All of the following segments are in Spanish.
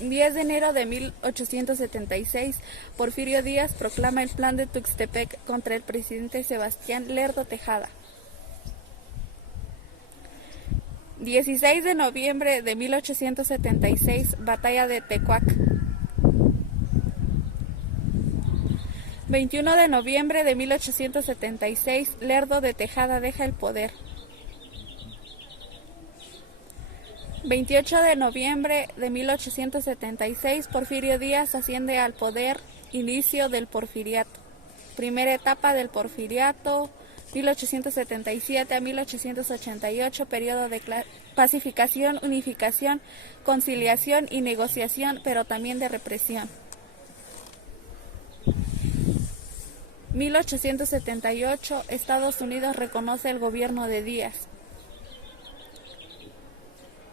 10 de enero de 1876, Porfirio Díaz proclama el Plan de Tuxtepec contra el presidente Sebastián Lerdo Tejada. 16 de noviembre de 1876, Batalla de Tecuac. 21 de noviembre de 1876, Lerdo de Tejada deja el poder. 28 de noviembre de 1876, Porfirio Díaz asciende al poder, inicio del porfiriato. Primera etapa del porfiriato, 1877 a 1888, periodo de pacificación, unificación, conciliación y negociación, pero también de represión. 1878, Estados Unidos reconoce el gobierno de Díaz.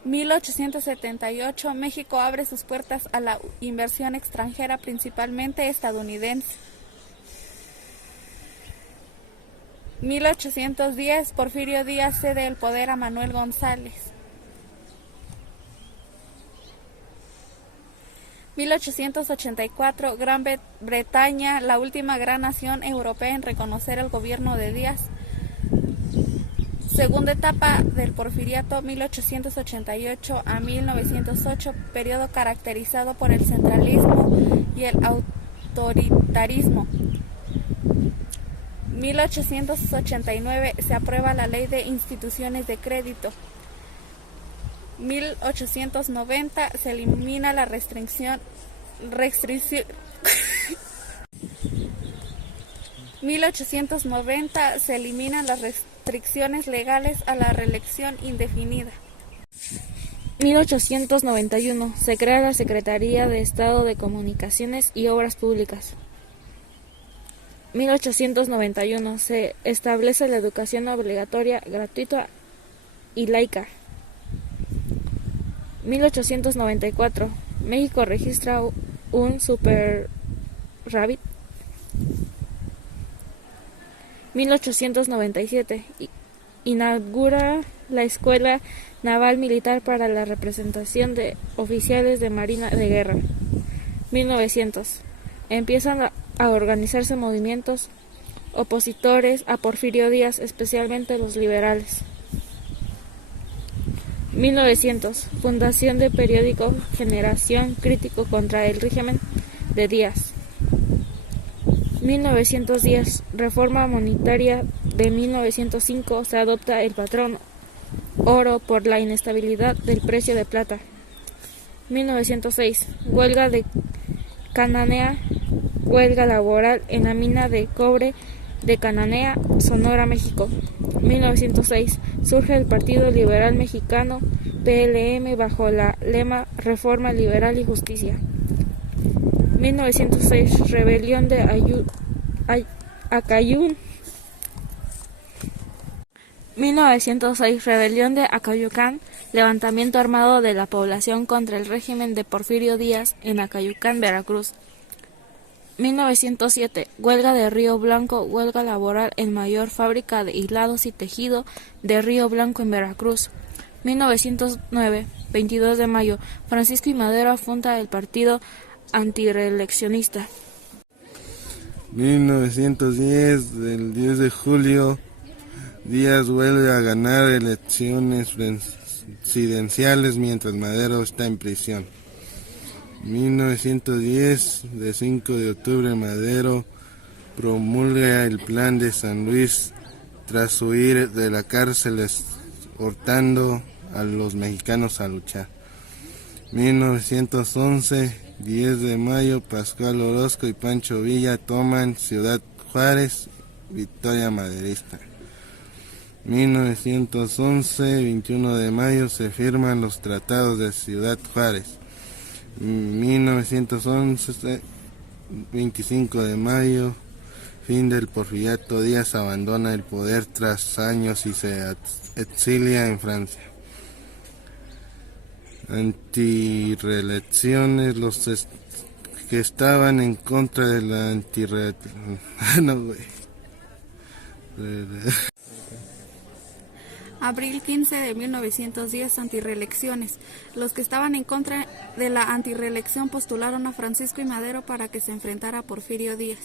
1878, México abre sus puertas a la inversión extranjera, principalmente estadounidense. 1810, Porfirio Díaz cede el poder a Manuel González. 1884, Gran Bretaña, la última gran nación europea en reconocer el gobierno de Díaz. Segunda etapa del porfiriato, 1888 a 1908, periodo caracterizado por el centralismo y el autoritarismo. 1889, se aprueba la Ley de Instituciones de Crédito. 1890, se elimina la restricción 1890, se eliminan las restricciones legales a la reelección indefinida. 1891, se crea la Secretaría de Estado de Comunicaciones y Obras Públicas. 1891, se establece la educación obligatoria, gratuita y laica. 1894, México registra un superávit. 1897, inaugura la Escuela Naval Militar para la representación de oficiales de Marina de Guerra. 1900, empiezan a organizarse movimientos opositores a Porfirio Díaz, especialmente los liberales. 1900, fundación de periódico Generación, crítico contra el régimen de Díaz. 1910, reforma monetaria de 1905, se adopta el patrón oro por la inestabilidad del precio de plata. 1906, huelga de Cananea, huelga laboral en la mina de cobre de Cananea, Sonora, México. 1906, surge el Partido Liberal Mexicano, PLM, bajo la lema Reforma Liberal y Justicia. 1906, rebelión de Acayucan. 1906, rebelión de Acayucan, levantamiento armado de la población contra el régimen de Porfirio Díaz en Acayucan, Veracruz. 1907, huelga de Río Blanco, huelga laboral en mayor fábrica de hilados y tejido de Río Blanco en Veracruz. 1909, 22 de mayo, Francisco I. Madero funda el partido antireeleccionista. 1910, del 10 de julio, Díaz vuelve a ganar elecciones presidenciales mientras Madero está en prisión. 1910, de 5 de octubre, Madero promulga el Plan de San Luis tras huir de la cárcel, exhortando a los mexicanos a luchar. 1911, 10 de mayo, Pascual Orozco y Pancho Villa toman Ciudad Juárez, victoria maderista. 1911, 21 de mayo, se firman los tratados de Ciudad Juárez. 1911, 25 de mayo, fin del porfiriato. Díaz abandona el poder tras años y se exilia en Francia. Antireelecciones, los que estaban en contra de la Abril 15 de 1910, antirreelecciones. Los que estaban en contra de la antirreelección postularon a Francisco I. Madero para que se enfrentara a Porfirio Díaz.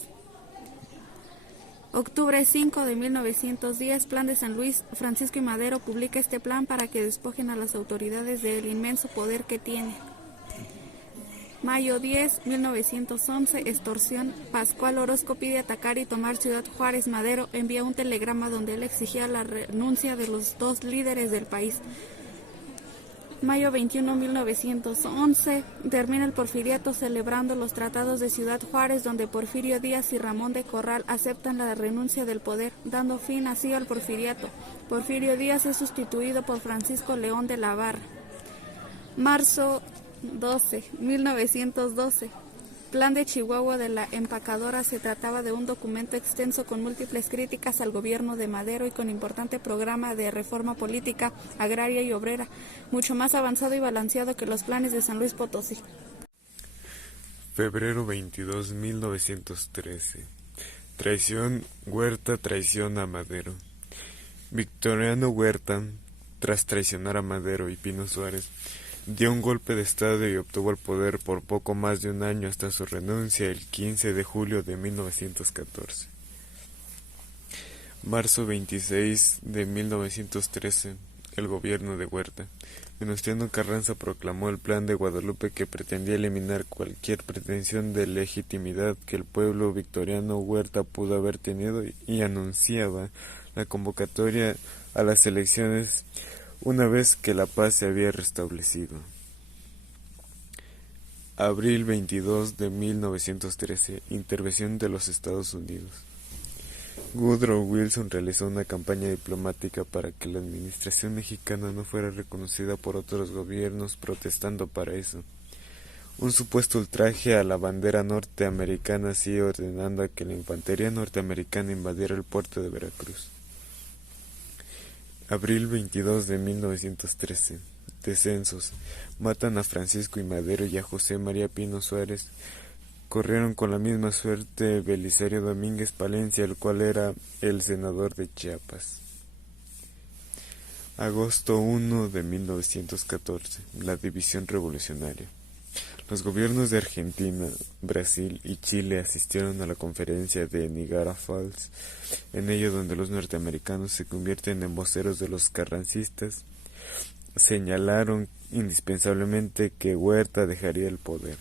Octubre 5 de 1910, Plan de San Luis. Francisco I. Madero publica este plan para que despojen a las autoridades del inmenso poder que tienen. Mayo 10, 1911, extorsión. Pascual Orozco pide atacar y tomar Ciudad Juárez. Madero envía un telegrama donde él exigía la renuncia de los dos líderes del país. Mayo 21, 1911, termina el porfiriato celebrando los tratados de Ciudad Juárez, donde Porfirio Díaz y Ramón de Corral aceptan la renuncia del poder, dando fin así al porfiriato. Porfirio Díaz es sustituido por Francisco León de la Barra. Marzo 12, 1912. Plan de Chihuahua de la empacadora. Se trataba de un documento extenso con múltiples críticas al gobierno de Madero y con importante programa de reforma política, agraria y obrera, mucho más avanzado y balanceado que los planes de San Luis Potosí. Febrero 22, 1913. Traición. Huerta traiciona a Madero. Victoriano Huerta, tras traicionar a Madero y Pino Suárez, dio un golpe de estado y obtuvo el poder por poco más de un año hasta su renuncia el 15 de julio de 1914. Marzo 26 de 1913, el gobierno de Huerta. Venustiano Carranza proclamó el Plan de Guadalupe, que pretendía eliminar cualquier pretensión de legitimidad que el pueblo victoriano Huerta pudo haber tenido, y anunciaba la convocatoria a las elecciones una vez que la paz se había restablecido. Abril 22 de 1913, intervención de los Estados Unidos. Woodrow Wilson realizó una campaña diplomática para que la administración mexicana no fuera reconocida por otros gobiernos, protestando para eso. Un supuesto ultraje a la bandera norteamericana, así ordenando a que la infantería norteamericana invadiera el puerto de Veracruz. Abril 22 de 1913. Descensos. Matan a Francisco I. Madero y a José María Pino Suárez. Corrieron con la misma suerte Belisario Domínguez Palencia, el cual era el senador de Chiapas. Agosto 1 de 1914. La división revolucionaria. Los gobiernos de Argentina, Brasil y Chile asistieron a la conferencia de Niagara Falls, en ello donde los norteamericanos se convierten en voceros de los carrancistas. Señalaron indispensablemente que Huerta dejaría el poder.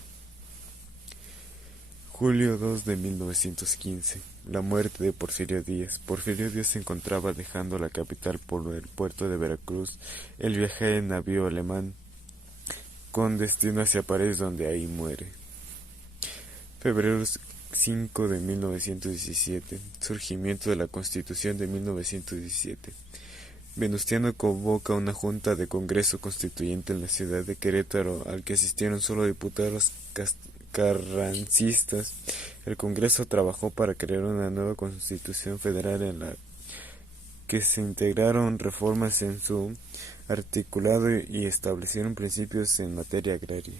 Julio 2 de 1915. La muerte de Porfirio Díaz. Porfirio Díaz se encontraba dejando la capital por el puerto de Veracruz. Él viaja en navío alemán con destino hacia París, donde ahí muere. Febrero 5 de 1917. Surgimiento de la Constitución de 1917. Venustiano convoca una junta de Congreso Constituyente en la ciudad de Querétaro, al que asistieron solo diputados carrancistas. El Congreso trabajó para crear una nueva Constitución federal en la que se integraron reformas en su articulado y establecieron principios en materia agraria.